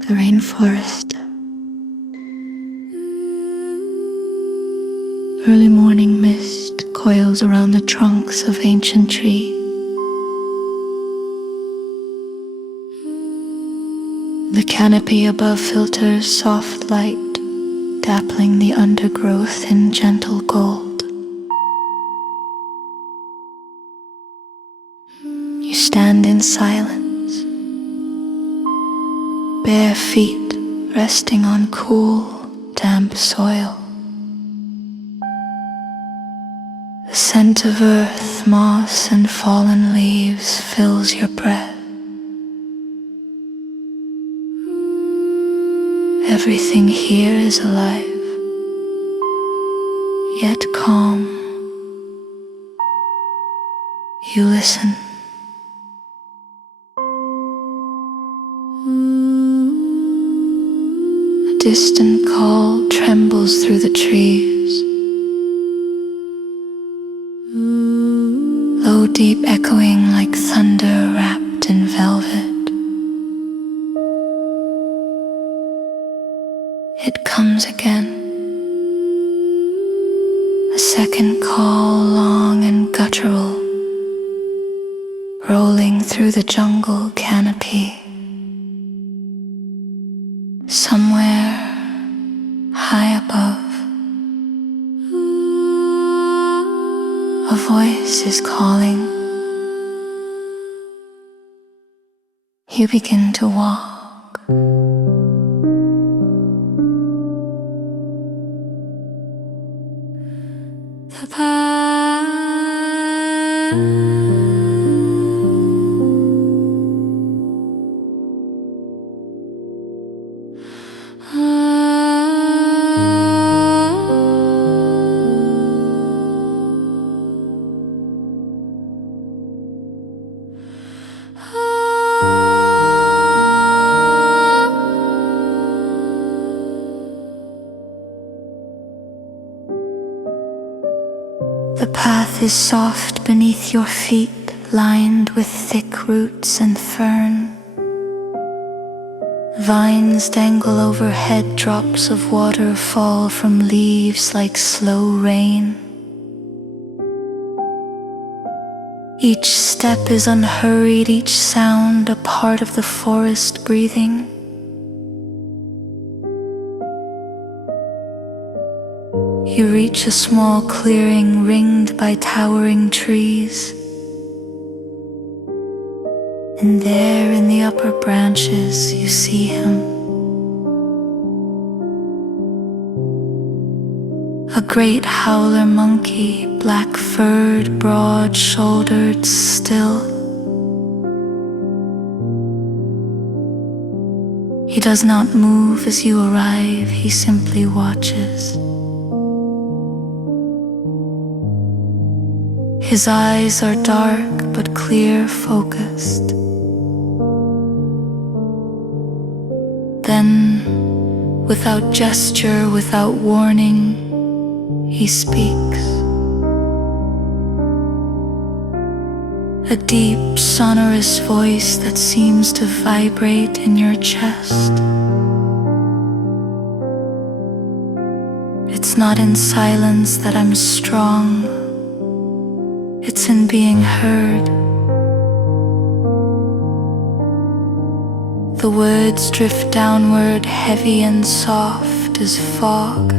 the rainforest. Early morning mist coils around the trunks of ancient trees. The canopy above filters soft light, dappling the undergrowth in gentle gold. You stand in silence, bare feet resting on cool, damp soil. The scent of earth, moss, and fallen leaves fills your breath. Everything here is alive, yet calm. You listen. A distant call trembles through the trees, low, deep, echoing like thunder wrapped in velvet. It comes again, a second call, long and guttural, rolling through the jungle canopy. Somewhere high above, a voice is calling. You begin to walk. The path The path is soft beneath your feet, lined with thick roots and fern. Vines dangle overhead, drops of water fall from leaves like slow rain. Each step is unhurried, each sound a part of the forest breathing. You reach a small clearing ringed by towering trees. And there in the upper branches you see him. A great howler monkey, black-furred, broad-shouldered, still. He does not move as you arrive, he simply watches. His eyes are dark but clear, focused. Then, without gesture, without warning, he speaks. A deep, sonorous voice that seems to vibrate in your chest. It's not in silence that I'm strong. It's in being heard. The words drift downward, heavy and soft as fog.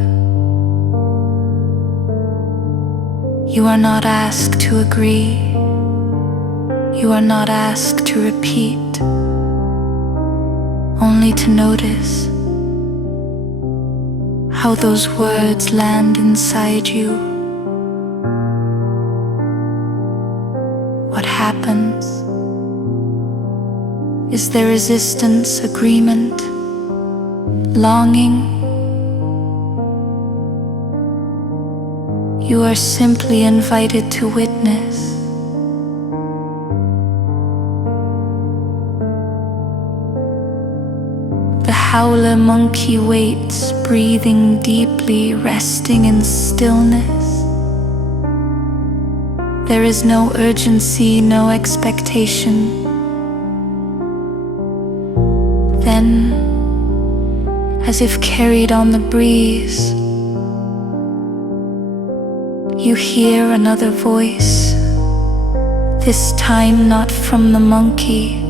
You are not asked to agree. You are not asked to repeat. Only to notice how those words land inside you. What happens? Is there resistance, agreement, longing? You are simply invited to witness. The howler monkey waits, breathing deeply, resting in stillness. There is no urgency, no expectation. Then as if carried on the breeze. You hear another voice, this time not from the monkey,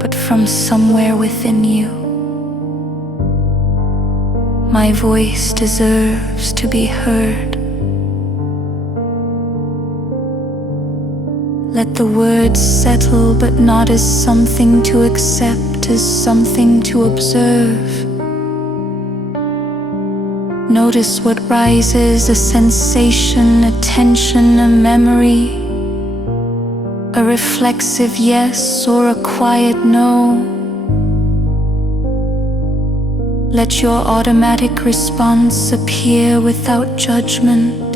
but from somewhere within you. My voice deserves to be heard. Let the words settle, but not as something to accept, as something to observe. Notice what rises, a sensation, a tension, a memory, a reflexive yes or a quiet no. Let your automatic response appear without judgment.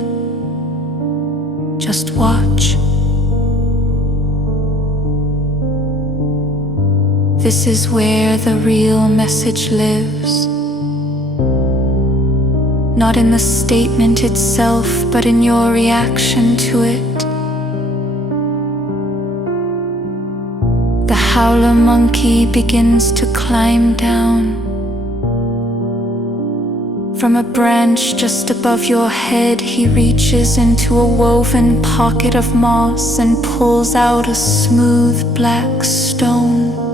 Just watch. This is where the real message lives. Not in the statement itself, but in your reaction to it. The howler monkey begins to climb down. From a branch just above your head, he reaches into a woven pocket of moss and pulls out a smooth black stone.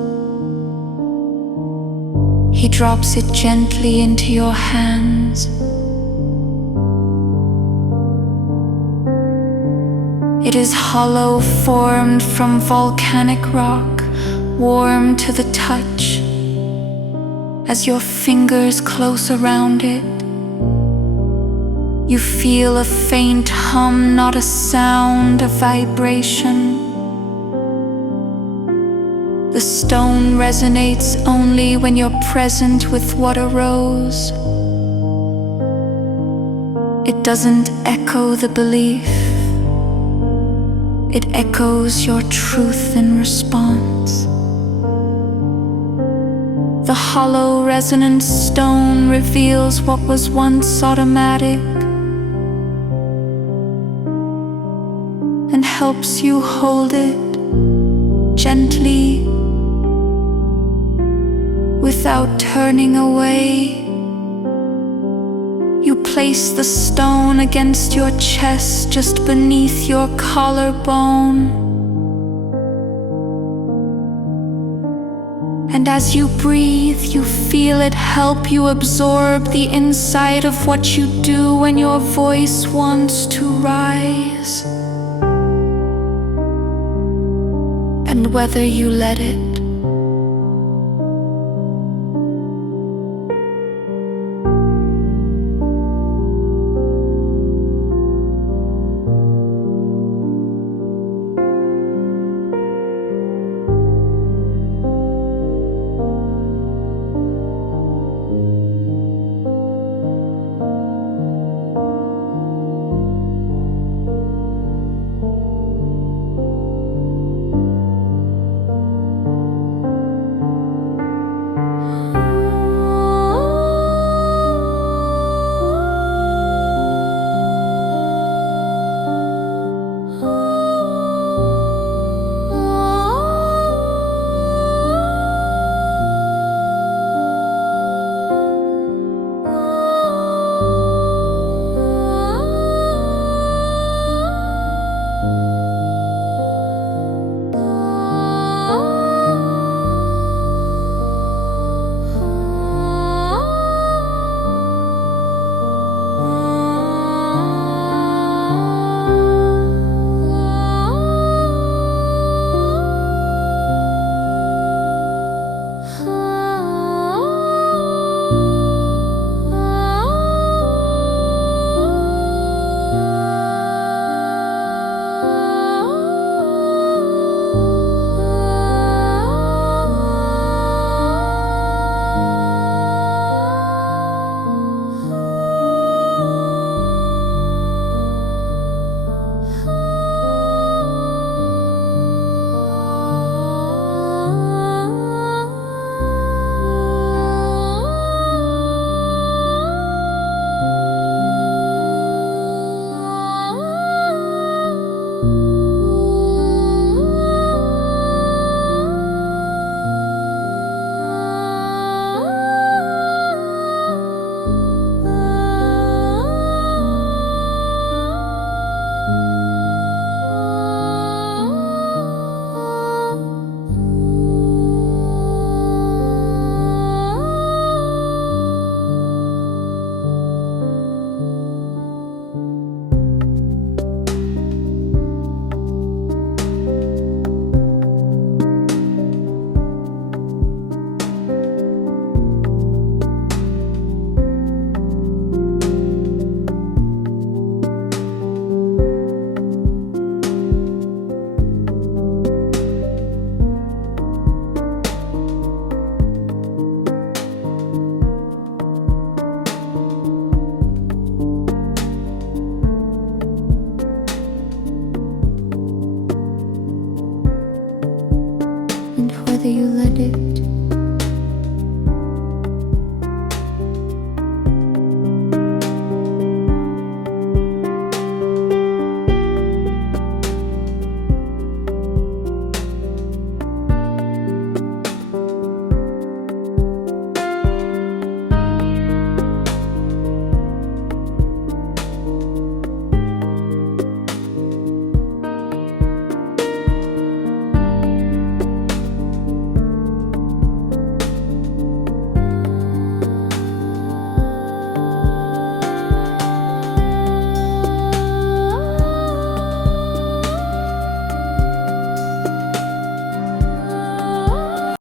He drops it gently into your hands. It is hollow, formed from volcanic rock, warm to the touch. As your fingers close around it, you feel a faint hum, not a sound, a vibration. The stone resonates only when you're present with what arose. It doesn't echo the belief. It echoes your truth in response. The hollow, resonant stone reveals what was once automatic and helps you hold it gently without turning away. You place the stone against your chest, just beneath your collarbone. And as you breathe, you feel it help you absorb the insight of what you do when your voice wants to rise. And whether you let it. you let it